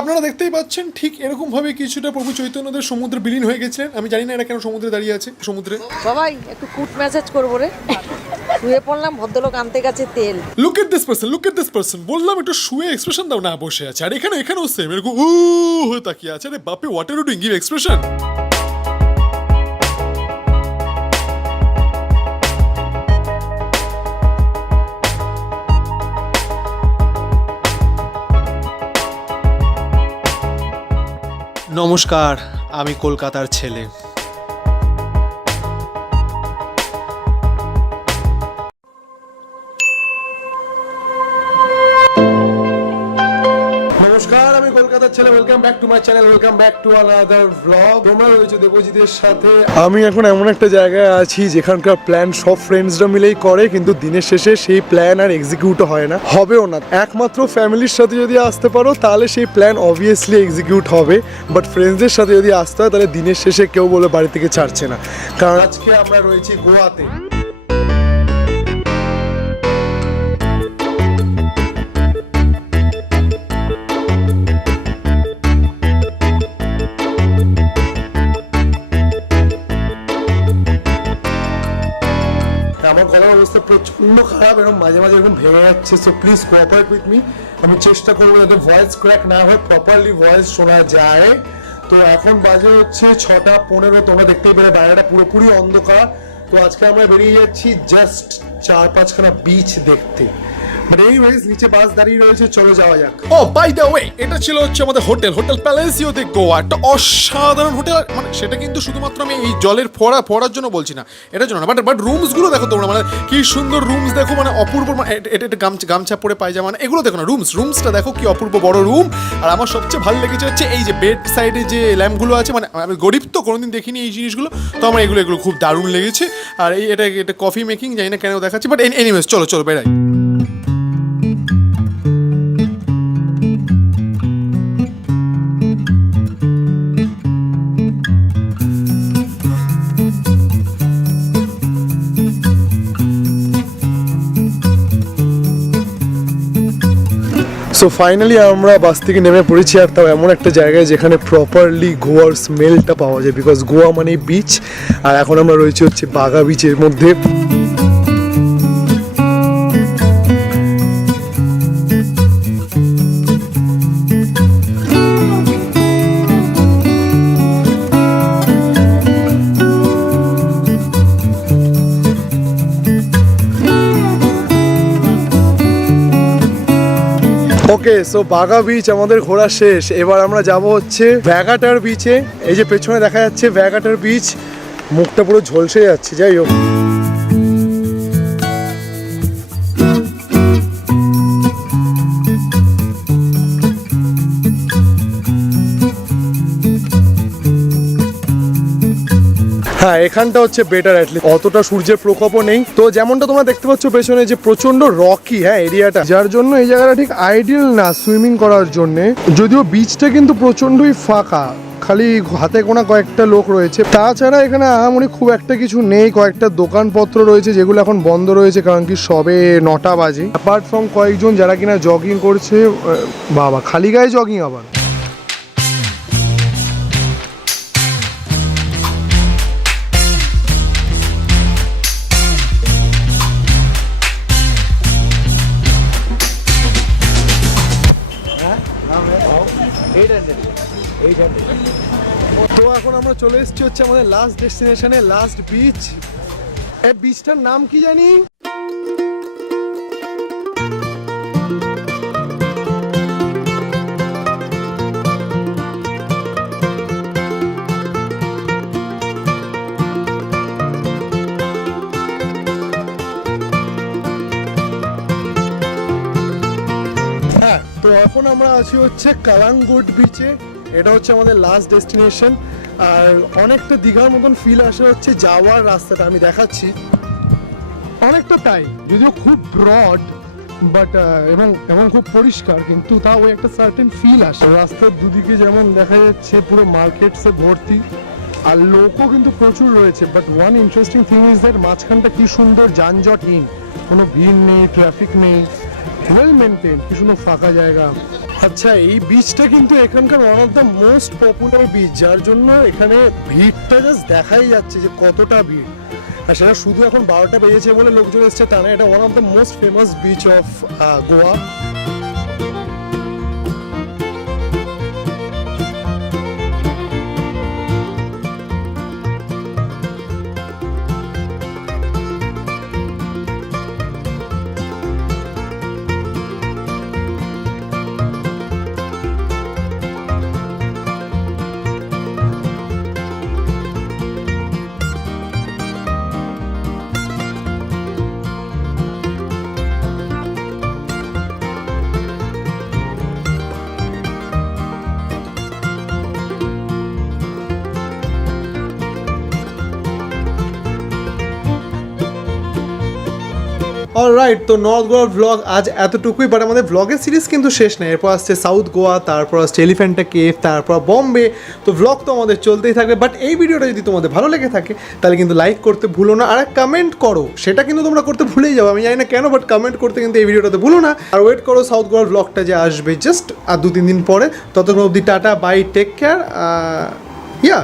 আপনারা দেখতেই পাচ্ছেন ঠিক এরকম ভাবে কিছুটা প্রভু চৈতন্যদেব সমুদ্রে বিলীন হয়ে গেছিলেন। আমি জানি না এরা কেন সমুদ্রে দাঁড়িয়ে আছে। সমুদ্রে সবাই একটু কুট মেসেজ করবো রে, শুয়ে পড়লাম, ভদ্রলোক আনতে গেছে তেল। Look at this person, look at this person. বললাম একটু শুয়ে এক্সপ্রেশন দাও, না বসে আছে। আর এখানেও সেম এরকম হয়ে তাকিয়ে আছে। আরে বাপে, what are you doing, give expression. নমস্কার, আমি কলকাতার ছেলে। নমস্কার, আমি কলকাতার ছেলে। Welcome back to my channel, welcome back to another vlog. তোমরা রয়েছে দেবজিতের সাথে। আমি এখন এমন একটা জায়গায় আছি যেখানকার প্ল্যান সব ফ্রেন্ডসরা মিলেই করে, কিন্তু দিনের শেষে সেই প্ল্যান আর এক্সিকিউট হয় না, হবেও না। একমাত্র ফ্যামিলির সাথে যদি আসতে পারো তাহলে সেই প্ল্যান অবভিয়াসলি এক্সিকিউট হবে, বাট ফ্রেন্ডসদের সাথে যদি আসতে হয় তাহলে দিনের শেষে কেউ বলে বাড়ি থেকে ছাড়ছে না। কারণ আজকে আমরা রয়েছি গোয়াতে। আমার গলার অবস্থা প্রচন্ড খারাপ, এরকম মাঝে মাঝে এরকম ভেঙে যাচ্ছে। So please cooperate with me. আমি চেষ্টা করবো যাতে ভয়েস ক্র্যাক না হয়, প্রপারলি ভয়েস শোনা যায়। তো এখন বাজে হচ্ছে 6:15। তোমরা দেখতেই পেলে বাইরেটা পুরোপুরি অন্ধকার। তো আজকে আমরা বেরিয়ে যাচ্ছি জাস্ট 4-5খানা বিচ দেখতে। বাট এনিওয়েজ, নিচে বাস দাঁড়িয়ে রয়েছে, চলো যাওয়া যাক। ও বাই দ্য ওয়ে, এটা ছিল হচ্ছে আমাদের হোটেল প্যালেসিওতে গোয়া। একটা অসাধারণ হোটেল। মানে সেটা কিন্তু শুধুমাত্র আমি এই জলের ফোয়ারার জন্য বলছি না, এটার জন্য না, বাট রুমসগুলো দেখো তোমরা, মানে কি সুন্দর রুমস দেখো, মানে অপূর্ব। এটা গামছা পরে পায়জামা, মানে এগুলো দেখো না, রুমসটা দেখো কি অপূর্ব বড় রুম। আর আমার সবচেয়ে ভালো লেগেছে হচ্ছে এই যে বেড সাইডে যে ল্যাম্পগুলো আছে। মানে আমি গরিব তো, কোনোদিন দেখিনি এই জিনিসগুলো, তো আমার এগুলো খুব দারুণ লেগেছে। আর এটা কফি মেকিং, জানি না কেন দেখাচ্ছি, বাট এনিওয়েজ চলো বেড়াই। সো ফাইনালি আমরা বাস থেকে নেমে পড়েছি, আর তাও এমন একটা জায়গায় যেখানে প্রপারলি গোয়ার স্মেলটা পাওয়া যায়, বিকজ গোয়া মানে বিচ। আর এখন আমরা রয়েছি হচ্ছে বাগা বিচের মধ্যে। ওকে, সো বাগা বিচ আমাদের ঘোরা শেষ। এবার আমরা যাব হচ্ছে ভ্যাগাটার বিচে। এই যে পেছনে দেখা যাচ্ছে ভ্যাগাটার বিচ, মুখটা পুরো ঝলসে যাচ্ছে। যাই হোক, হ্যাঁ এখানটা হচ্ছে বেটার, অ্যাটলিস্ট অতটা সূর্যের প্রকোপও নেই। তো যেমনটা তোমরা দেখতে পাচ্ছ পেছনে যে প্রচন্ড রকি এরিয়াটা, যার জন্য এই জায়গাটা ঠিক আইডিয়াল না সুইমিং করার জন্য। যদিও বিচটা কিন্তু প্রচন্ডই ফাঁকা, খালি হাতে গোনা কয়েকটা লোক রয়েছে। তাছাড়া এখানে আহামরি খুব একটা কিছু নেই। কয়েকটা দোকানপত্র রয়েছে যেগুলো এখন বন্ধ রয়েছে, কারণ কি সবে 9টা বাজে। অ্যাপার্ট ফ্রম কয়েকজন যারা কিনা জগিং করছে। বাবা, খালি গায়ে জগিং আবার। তো এখন আমরা চলে এসেছি হচ্ছে আমাদের লাস্ট ডেস্টিনেশনে, লাস্ট বিচ। এই বিচটার নাম কি জানি? হ্যাঁ, তো এখন আমরা আছি হচ্ছে কালাঙ্গুট বিচে। এটা হচ্ছে আমাদের লাস্ট ডেস্টিনেশন। আর অনেকটা দীঘার মতন ফিল আসে হচ্ছে যাওয়ার রাস্তাটা, আমি দেখাচ্ছি। অনেকটা তাই, যদিও খুব ব্রড বাট এবং খুব পরিষ্কার, কিন্তু তাও ওই একটা সার্টেন ফিল আসে। রাস্তার দুদিকে যেমন দেখা যাচ্ছে পুরো মার্কেটসে ভর্তি, আর লোকও কিন্তু প্রচুর রয়েছে। But one interesting thing is that মাঝখানটা কি সুন্দর যানজটহীন, কোনো ভিড় নেই, ট্রাফিক নেই, ওয়েল মেনটেন, কি সুন্দর ফাঁকা জায়গা। আচ্ছা, এই বিচটা কিন্তু এখানকার one of the most popular beach, যার জন্য এখানে ভিড়টা জাস্ট দেখাই যাচ্ছে যে কতটা ভিড়। আর সেটা শুধু এখন 12টা বেজেছে বলে লোকজন এসছে তা না, এটা one of the most famous beach of Goa. Alright, তো নর্থ গোয়ার ব্লগ আজ এতটুকুই, বাট আমাদের ব্লগের সিরিজ কিন্তু শেষ নেই। এরপর আসছে সাউথ গোয়া, তারপর আসছে এলিফ্যান্টা কেভ, তারপর বম্বে। তো ব্লগ তো আমাদের চলতেই থাকবে, বাট এই ভিডিওটা যদি তোমাদের ভালো লেগে থাকে তাহলে কিন্তু লাইক করতে ভুলো না, আর কমেন্ট করো। সেটা কিন্তু তোমরা করতে ভুলেই যাবো, আমি জানি না কেন, বাট কমেন্ট করতে কিন্তু এই ভিডিওটাতে ভুলো না। আর ওয়েট করো সাউথ গোয়ার ব্লগটা যে আসবে জাস্ট আর 2-3 দিন পরে। ততক্ষণ অবধি টাটা, বাই, টেক কেয়ার, ইয়া